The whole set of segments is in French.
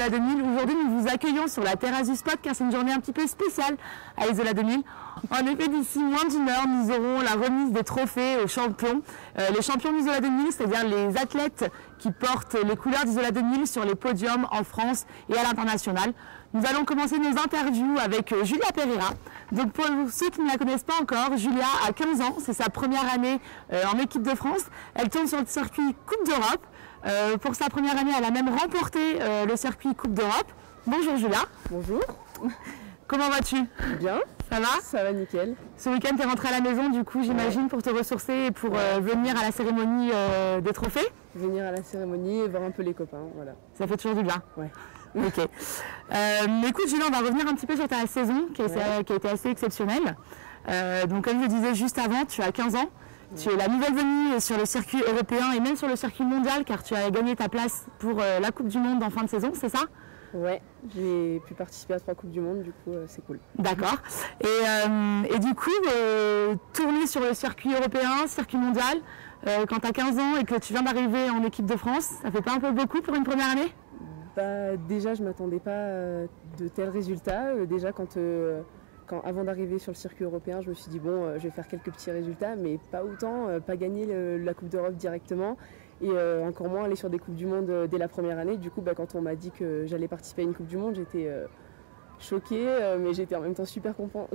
Isola 2000. Aujourd'hui, nous vous accueillons sur la terrasse du spot car c'est une journée un petit peu spéciale à Isola 2000. En effet, d'ici moins d'une heure, nous aurons la remise des trophées aux champions. Les champions d'Isola 2000, c'est-à-dire les athlètes qui portent les couleurs d'Isola 2000 sur les podiums en France et à l'international. Nous allons commencer nos interviews avec Julia Pereira. Donc pour ceux qui ne la connaissent pas encore, Julia a 15 ans, c'est sa première année en équipe de France. Elle tourne sur le circuit Coupe d'Europe. Pour sa première année, elle a même remporté le circuit Coupe d'Europe. Bonjour Julia. Bonjour. Comment vas-tu? Bien. Ça va? Ça va nickel. Ce week-end, tu es rentrée à la maison, du coup, j'imagine, pour te ressourcer et pour venir à la cérémonie des trophées? Venir à la cérémonie et voir un peu les copains, voilà. Ça fait toujours du bien? Ouais. Ok. Écoute, Julia, on va revenir un petit peu sur ta saison qui a été assez exceptionnelle. Donc, comme je le disais juste avant, tu as 15 ans. Tu es la nouvelle venue sur le circuit européen et même sur le circuit mondial car tu as gagné ta place pour la Coupe du Monde en fin de saison, c'est ça? Ouais, j'ai pu participer à 3 Coupes du Monde, du coup c'est cool. D'accord. Et du coup, tourner sur le circuit européen, circuit mondial, quand tu as 15 ans et que tu viens d'arriver en équipe de France, ça fait pas un peu beaucoup pour une première année? Bah, déjà, je ne m'attendais pas à de tels résultats. Déjà, avant d'arriver sur le circuit européen, je me suis dit bon, je vais faire quelques petits résultats, mais pas autant, pas gagner la Coupe d'Europe directement et encore moins aller sur des Coupes du Monde dès la première année. Du coup, quand on m'a dit que j'allais participer à une Coupe du Monde, j'étais choquée, mais j'étais en même temps super contente,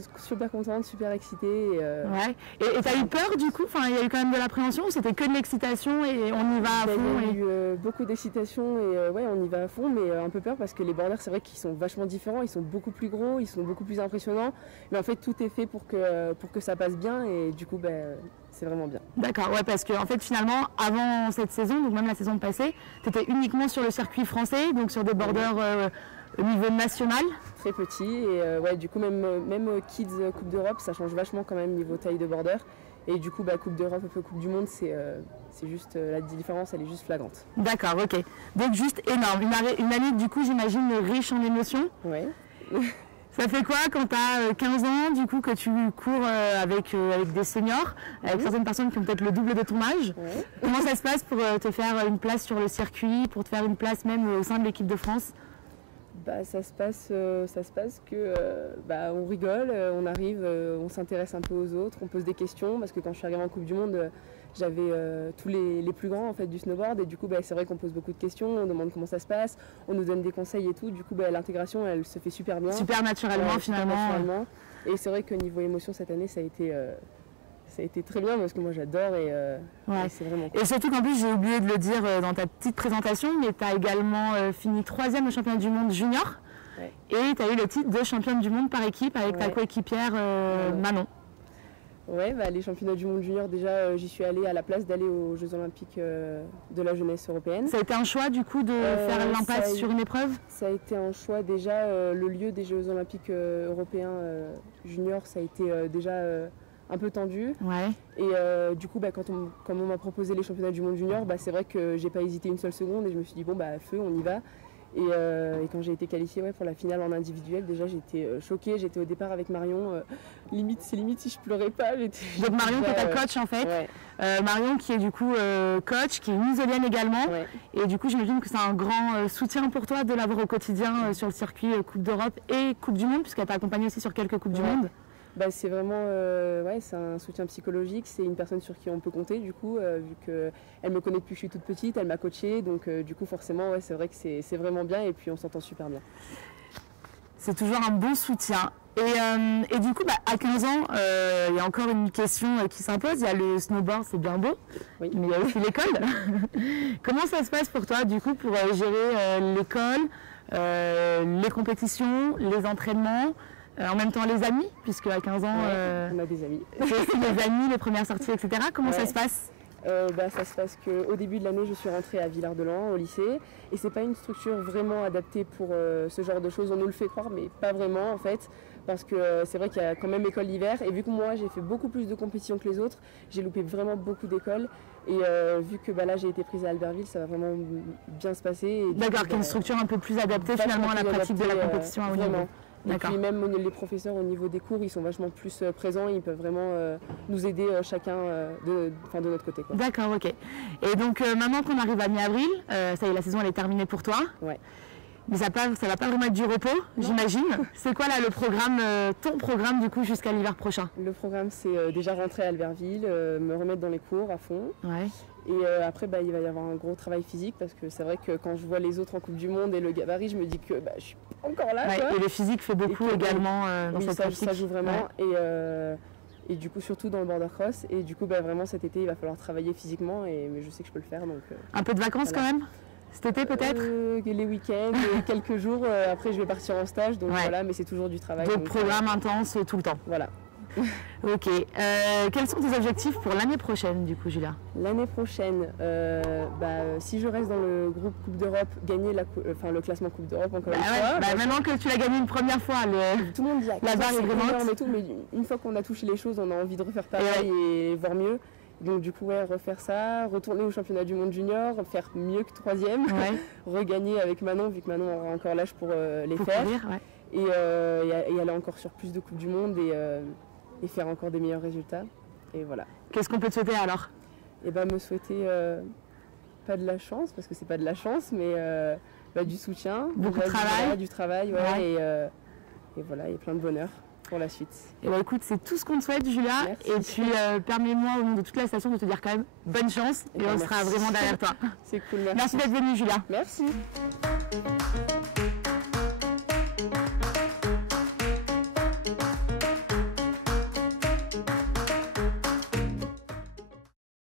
super excitée. Ouais. Et tu as eu peur du coup? Enfin, il y a eu quand même de l'appréhension ou c'était que de l'excitation et on y va à fond? Il y a eu beaucoup d'excitation et ouais, on y va à fond, mais un peu peur parce que les borders, c'est vrai qu'ils sont vachement différents, ils sont beaucoup plus gros, ils sont beaucoup plus impressionnants, mais en fait tout est fait pour que ça passe bien et du coup c'est vraiment bien. D'accord, ouais, parce que en fait finalement avant cette saison, donc même la saison passée, tu étais uniquement sur le circuit français, donc sur des borders au niveau national. Très petit et ouais, du coup même Kids Coupe d'Europe, ça change vachement quand même niveau taille de border. Et du coup, Coupe d'Europe et Coupe du Monde, c'est juste la différence, elle est juste flagrante. D'accord, ok. Donc juste énorme. Une année, du coup, j'imagine, riche en émotions. Ouais. Ça fait quoi quand tu as 15 ans, du coup, que tu cours avec des seniors, avec certaines personnes qui ont peut-être le double de ton âge? Ouais. Comment ça se passe pour te faire une place sur le circuit, pour te faire une place même au sein de l'équipe de France? Ça se passe que on rigole, on arrive, on s'intéresse un peu aux autres, on pose des questions parce que quand je suis arrivée en Coupe du Monde, j'avais tous les plus grands en fait du snowboard et du coup c'est vrai qu'on pose beaucoup de questions, on demande comment ça se passe, on nous donne des conseils et tout, du coup l'intégration elle se fait super bien. Super naturellement finalement. Super naturellement. Et c'est vrai que niveau émotion cette année ça a été très bien parce que moi j'adore et c'est vraiment cool. Et surtout qu'en plus j'ai oublié de le dire dans ta petite présentation, mais tu as également fini 3e au championnat du monde junior et tu as eu le titre de championne du monde par équipe avec ta coéquipière Manon. Ouais, les championnats du monde junior déjà j'y suis allée à la place d'aller aux Jeux Olympiques de la jeunesse européenne. Ça a été un choix du coup de faire l'impasse sur une épreuve? Ça a été un choix déjà, le lieu des Jeux Olympiques européens junior ça a été déjà un peu tendu. Ouais. Et du coup, quand on m'a proposé les championnats du monde junior, c'est vrai que j'ai pas hésité une seule seconde et je me suis dit bon feu, on y va. Et quand j'ai été qualifiée pour la finale en individuel, déjà j'étais choquée. J'étais au départ avec Marion. C'est limite si je pleurais pas. Donc Marion qui est ta coach en fait. Ouais. Marion qui est du coup coach, qui est une isolienne également. Ouais. Et du coup j'imagine que c'est un grand soutien pour toi de l'avoir au quotidien sur le circuit Coupe d'Europe et Coupe du Monde, puisqu'elle t'a accompagnée aussi sur quelques Coupes du Monde. C'est vraiment c'est un soutien psychologique, c'est une personne sur qui on peut compter du coup, vu qu'elle me connaît depuis que je suis toute petite, elle m'a coachée, donc du coup forcément c'est vrai que c'est vraiment bien et puis on s'entend super bien. C'est toujours un bon soutien. Et du coup à 15 ans, il y a encore une question qui s'impose, il y a le snowboard, c'est bien beau, mais il y a aussi l'école. Comment ça se passe pour toi du coup pour gérer l'école, les compétitions, les entraînements? En même temps les amis, puisque à 15 ans, on a des amis. C'est aussi les amis, les premières sorties, etc. Comment ça se passe? Ça se passe qu'au début de l'année, je suis rentrée à Villard-de-Lans au lycée et c'est pas une structure vraiment adaptée pour ce genre de choses. On nous le fait croire, mais pas vraiment en fait, parce que c'est vrai qu'il y a quand même école d'hiver et vu que moi j'ai fait beaucoup plus de compétitions que les autres, j'ai loupé vraiment beaucoup d'écoles et vu que là j'ai été prise à Albertville, ça va vraiment bien se passer. D'accord, qu'il y a une structure un peu plus adaptée finalement à la pratique de la compétition à haut niveau. Et puis même les professeurs au niveau des cours, ils sont vachement plus présents, ils peuvent vraiment nous aider chacun de notre côté. D'accord, ok. Et donc maintenant qu'on arrive à mi-avril, ça y est, la saison elle est terminée pour toi. Ouais. Mais ça va pas vraiment être du repos, j'imagine. C'est quoi là le programme, ton programme du coup jusqu'à l'hiver prochain? Le programme, c'est déjà rentrer à Albertville, me remettre dans les cours à fond. Ouais. Et après, il va y avoir un gros travail physique parce que c'est vrai que quand je vois les autres en Coupe du Monde et le gabarit, je me dis que je suis pas encore là. Ouais, et le physique fait beaucoup également dans cette pratique. Ça joue vraiment. Ouais. Et du coup, surtout dans le border cross. Et du coup, vraiment cet été, il va falloir travailler physiquement. Mais je sais que je peux le faire. Donc, un peu de vacances quand même? Cet été peut-être? Les week-ends, et quelques jours. Après, je vais partir en stage. Donc voilà, mais c'est toujours du travail. Donc programme intense tout le temps. Voilà. Ok. Quels sont tes objectifs pour l'année prochaine du coup, Julia? L'année prochaine, si je reste dans le groupe Coupe d'Europe, gagner le classement Coupe d'Europe encore une fois. Maintenant que tu l'as gagné une première fois, tout le monde dit la barre est vraiment et tout, mais une fois qu'on a touché les choses, on a envie de refaire pareil et voir mieux. Donc du coup, refaire ça, retourner au championnat du monde junior, faire mieux que 3e, regagner avec Manon, vu que Manon aura encore l'âge pour les faire. Et aller encore sur plus de Coupes du Monde et faire encore des meilleurs résultats. Et voilà. Qu'est-ce qu'on peut te souhaiter alors? Me souhaiter pas de la chance, parce que c'est pas de la chance, mais du soutien, beaucoup de travail, du travail, et voilà, et plein de bonheur pour la suite. Et écoute, c'est tout ce qu'on te souhaite, Julia. merci. Et puis permets-moi au nom de toute la station de te dire quand même bonne chance et on sera vraiment derrière toi. C'est cool, merci. Merci d'être venue, Julia. Merci.